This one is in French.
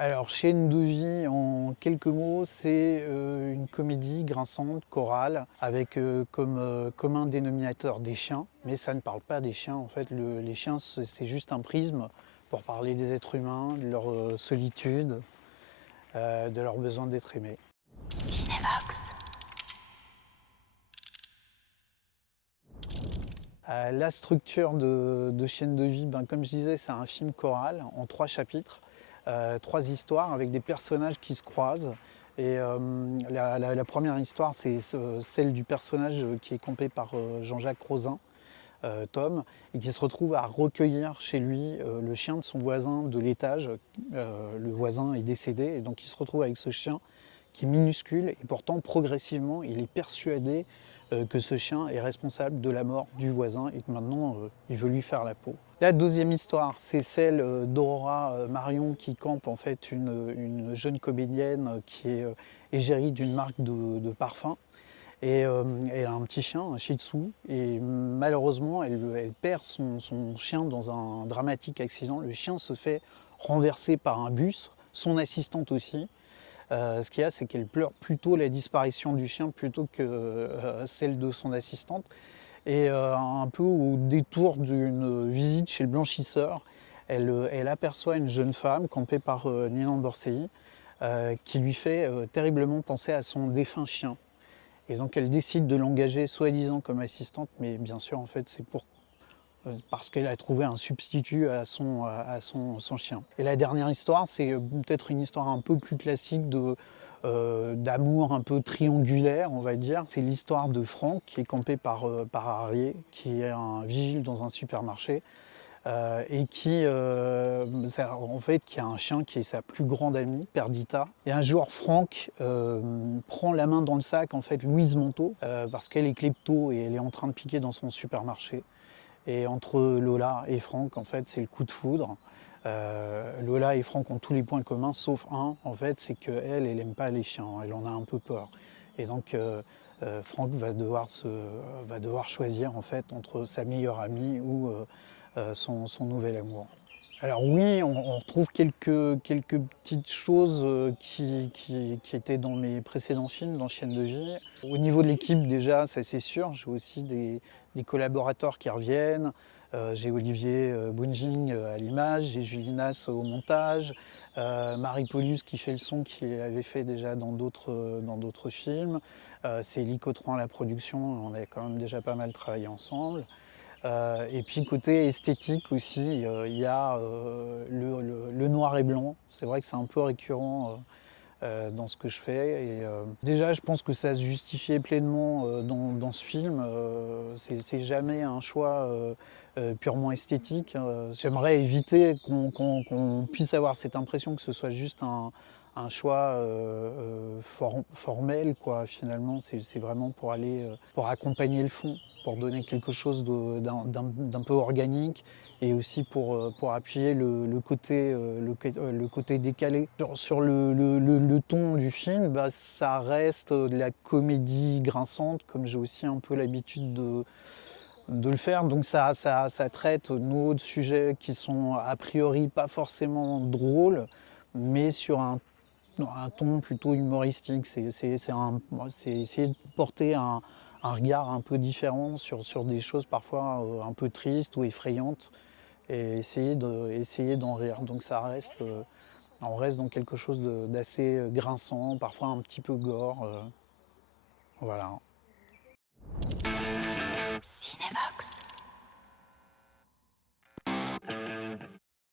Alors, Chaîne de vie, en quelques mots, c'est une comédie grinçante, chorale, avec comme commun dénominateur des chiens. Mais ça ne parle pas des chiens, en fait. Les chiens, c'est juste un prisme pour parler des êtres humains, de leur solitude, de leur besoin d'être aimés. Cinévox. La structure de Chaîne de vie, ben, comme je disais, c'est un film choral en 3 chapitres, 3 histoires avec des personnages qui se croisent. Et la première histoire, c'est celle du personnage qui est campé par Jean-Jacques Rosin, Tom, et qui se retrouve à recueillir chez lui le chien de son voisin de l'étage. Le voisin est décédé, et donc il se retrouve avec ce chien qui est minuscule, et pourtant progressivement il est persuadé que ce chien est responsable de la mort du voisin et que maintenant il veut lui faire la peau. La deuxième histoire, c'est celle d'Aurora Marion, qui campe en fait une jeune comédienne qui est égérie d'une marque de parfum. Et elle a un petit chien, un shih tzu, et malheureusement elle perd son chien dans un dramatique accident. Le chien se fait renverser par un bus, son assistante aussi. Ce qu'il y a, c'est qu'elle pleure plutôt la disparition du chien plutôt que celle de son assistante. Et un peu au détour d'une visite chez le blanchisseur, elle aperçoit une jeune femme campée par Ninan Borsei, qui lui fait terriblement penser à son défunt chien. Et donc elle décide de l'engager soi-disant comme assistante, mais bien sûr en fait c'est parce qu'elle a trouvé un substitut à son chien. Et la dernière histoire, c'est peut-être une histoire un peu plus classique d'amour un peu triangulaire, on va dire. C'est l'histoire de Franck qui est campé par Harriet, qui est un vigile dans un supermarché. Et en fait, qui a un chien qui est sa plus grande amie, Perdita. Et un jour, Franck prend la main dans le sac, en fait, Louise Manteau, parce qu'elle est klepto et elle est en train de piquer dans son supermarché. Et entre Lola et Franck, en fait, c'est le coup de foudre. Lola et Franck ont tous les points communs, sauf un, en fait, c'est qu'elle, elle aime pas les chiens, elle en a un peu peur. Et donc, Franck va devoir choisir, en fait, entre sa meilleure amie ou son nouvel amour. Alors oui, on retrouve quelques petites choses qui étaient dans mes précédents films, dans Chienne de vie. Au niveau de l'équipe, déjà, ça c'est sûr, j'ai aussi des collaborateurs qui reviennent. J'ai Olivier Bunjing à l'image, j'ai Julie Nass au montage, Marie Paulus qui fait le son, qui avait fait déjà dans d'autres films. C'est Elie Cotron à la production, on a quand même déjà pas mal travaillé ensemble. Et puis côté esthétique aussi, il y a le noir et blanc. C'est vrai que c'est un peu récurrent dans ce que je fais. Et déjà, je pense que ça se justifiait pleinement dans ce film. C'est jamais un choix purement esthétique. J'aimerais éviter qu'on puisse avoir cette impression que ce soit juste un choix formel, quoi. Finalement, c'est vraiment pour aller pour accompagner le fond, pour donner quelque chose d'un peu organique, et aussi pour appuyer le côté décalé. Sur le ton du film, bah, ça reste de la comédie grinçante, comme j'ai aussi un peu l'habitude de le faire. Donc ça traite nos sujets qui sont a priori pas forcément drôles, mais sur un ton plutôt humoristique. C'est essayer de porter un regard un peu différent sur des choses parfois un peu tristes ou effrayantes, et essayer d'en rire. Donc on reste dans quelque chose d'assez grinçant, parfois un petit peu gore. Voilà. Cinévox.